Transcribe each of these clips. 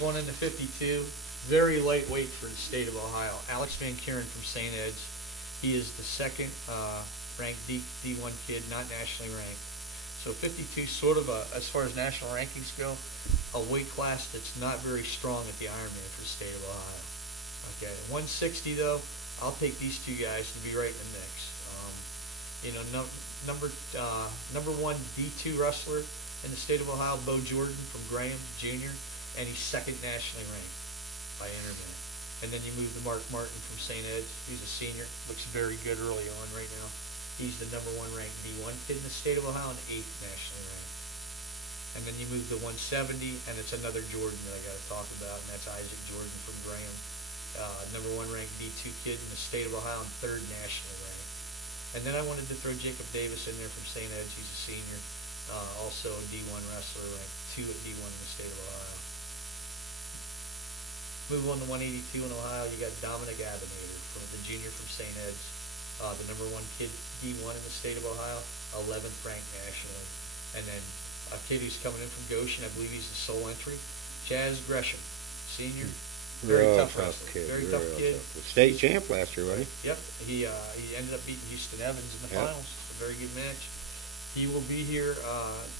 Going into 52, very lightweight for the state of Ohio. Alex Van Kuren from St. Ed's. He is the second ranked D1 kid, not nationally ranked. So 52, sort of as far as national rankings go, a weight class that's not very strong at the Ironman for the state of Ohio. Okay, 160 though, I'll take these two guys to be right in the mix. You know, number one D2 wrestler in the state of Ohio, Bo Jordan from Graham Jr., and he's second nationally ranked by Internet. And then you move to Mark Martin from St. Ed's. He's a senior, looks very good early on right now. He's the number one ranked D1 kid in the state of Ohio and eighth nationally ranked. And then you move to 170, and it's another Jordan that I got to talk about, and that's Isaac Jordan from Graham. Number one ranked D2 kid in the state of Ohio and third nationally ranked. And then I wanted to throw Jacob Davis in there from St. Ed's. He's a senior, also a D1 wrestler, ranked 2 at D1 in the state of Ohio. Move on to 182 in Ohio. You got Dominic Adelman from the junior from St. Ed's, the number one kid D1 in the state of Ohio, 11th ranked nationally. And then a kid who's coming in from Goshen, I believe he's the sole entry, Chaz Gresham, senior. Very tough wrestler. Kid. Very tough kid. State champ last year, right? Yep. He ended up beating Houston Evans in the finals. A very good match. He will be here.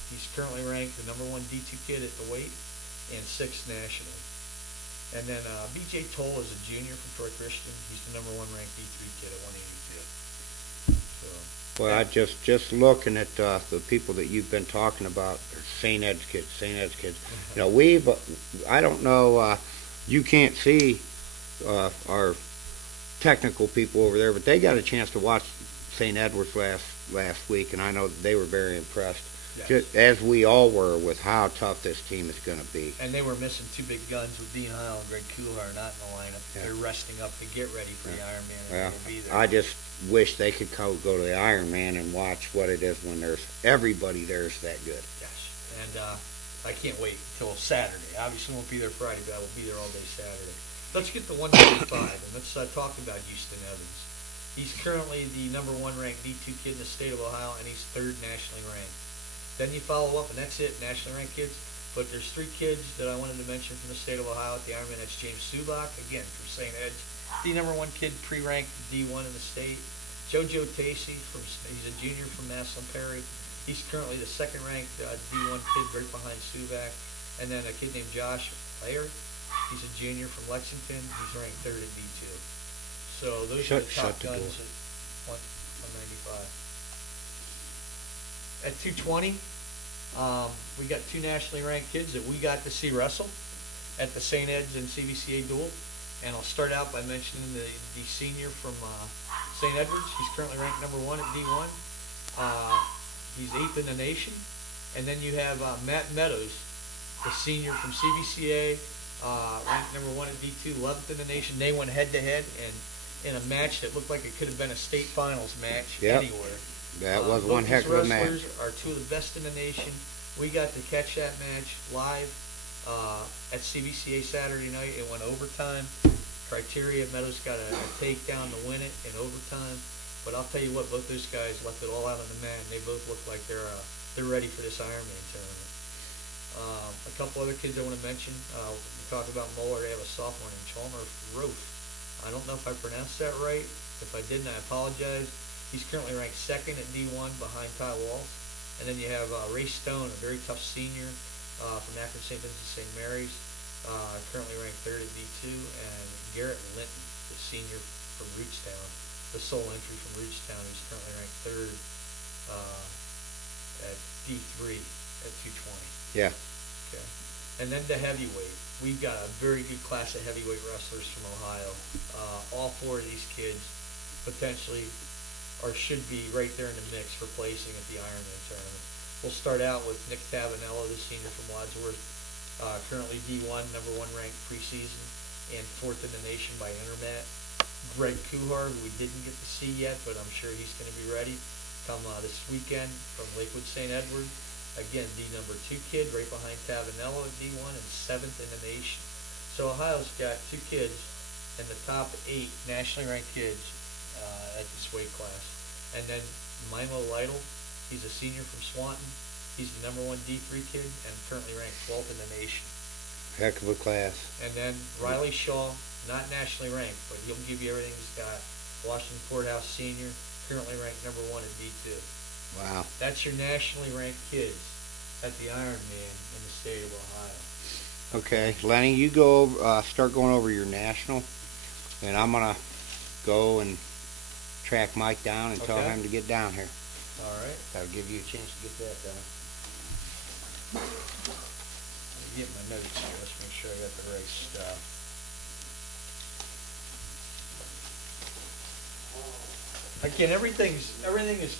He's currently ranked the number one D2 kid at the weight and 6th nationally. And then B.J. Toll is a junior from Troy Christian. He's the number one ranked D3 kid at 182. So, well, I just looking at the people that you've been talking about, St. Ed's kids, St. Ed's kids. You know, I don't know. You can't see our technical people over there, but they got a chance to watch St. Edward's last week, and I know that they were very impressed, just as we all were, with how tough this team is going to be. And they were missing two big guns with Dean Heil and Greg Kuhar not in the lineup. Yeah. They're resting up to get ready for the Ironman, and they'll be there. I just wish they could go to the Ironman and watch what it is when there's everybody there's that good. Yes, and I can't wait until Saturday. Obviously, won't be there Friday, but I will be there all day Saturday. Let's get to 135, and let's talk about Houston Evans. He's currently the number one ranked D2 kid in the state of Ohio, and he's third nationally ranked. Then you follow up, and that's it, nationally ranked kids. But there's 3 kids that I wanted to mention from the state of Ohio at the Ironman. That's James Subak, again, from St. Ed's, the number one kid pre-ranked D1 in the state. JoJo Tacey, he's a junior from Massillon Perry. He's currently the second ranked D1 kid right behind Subak. And then a kid named Josh Layer. He's a junior from Lexington. He's ranked third at D2. So those are the top guns at 195. At 220, we got 2 nationally ranked kids that we got to see wrestle at the St. Ed's and CVCA duel. And I'll start out by mentioning the senior from St. Edward's. He's currently ranked number 1 at D1. He's 8th in the nation. And then you have Matt Meadows, the senior from CVCA, ranked number 1 at D2, 11th in the nation. They went head-to-head and in a match that looked like it could have been a state finals match anywhere. That was one heck of a match. Both these wrestlers are 2 of the best in the nation. We got to catch that match live at CVCA Saturday night. It went overtime. Criteria, Meadows got a takedown to win it in overtime. But I'll tell you what, both those guys left it all out on the mat, and they both look like they're ready for this Ironman tournament. A couple other kids I want to mention. We talk about Moeller. They have a sophomore named Chalmer Rofe. I don't know if I pronounced that right. If I didn't, I apologize. He's currently ranked 2nd at D1 behind Ty Walls. And then you have Ray Stone, a very tough senior from Akron St. Vincent St. Mary's, currently ranked 3rd at D2. And Garrett Linton, the senior from Rootstown, the sole entry from Rootstown. He's currently ranked 3rd at D3 at 220. Yeah. Okay. And then the heavyweight. We've got a very good class of heavyweight wrestlers from Ohio. All 4 of these kids potentially should be right there in the mix for placing at the Ironman tournament. We'll start out with Nick Tavanello, the senior from Wadsworth, currently D1, number 1 ranked preseason, and 4th in the nation by Intermat. Greg Kuhar, who we didn't get to see yet, but I'm sure he's going to be ready come this weekend from Lakewood St. Edward. Again, the number 2 kid, right behind Tavanello at D1, and 7th in the nation. So Ohio's got 2 kids in the top 8 nationally ranked kids at this weight class. And then Mimo Lytle, he's a senior from Swanton. He's the number 1 D3 kid and currently ranked 12th in the nation. Heck of a class. And then Riley Shaw, not nationally ranked, but he'll give you everything he's got. Washington Courthouse Senior, currently ranked #1 in D2. Wow. That's your nationally ranked kids at the Ironman in the state of Ohio. Okay, Lenny, you go start going over your national, and I'm gonna go and track Mike down and tell Okay. him to get down here. All right. That'll give you a chance to get that done. Let me get my notes here. Let's make sure I got the right stuff. Again, everything is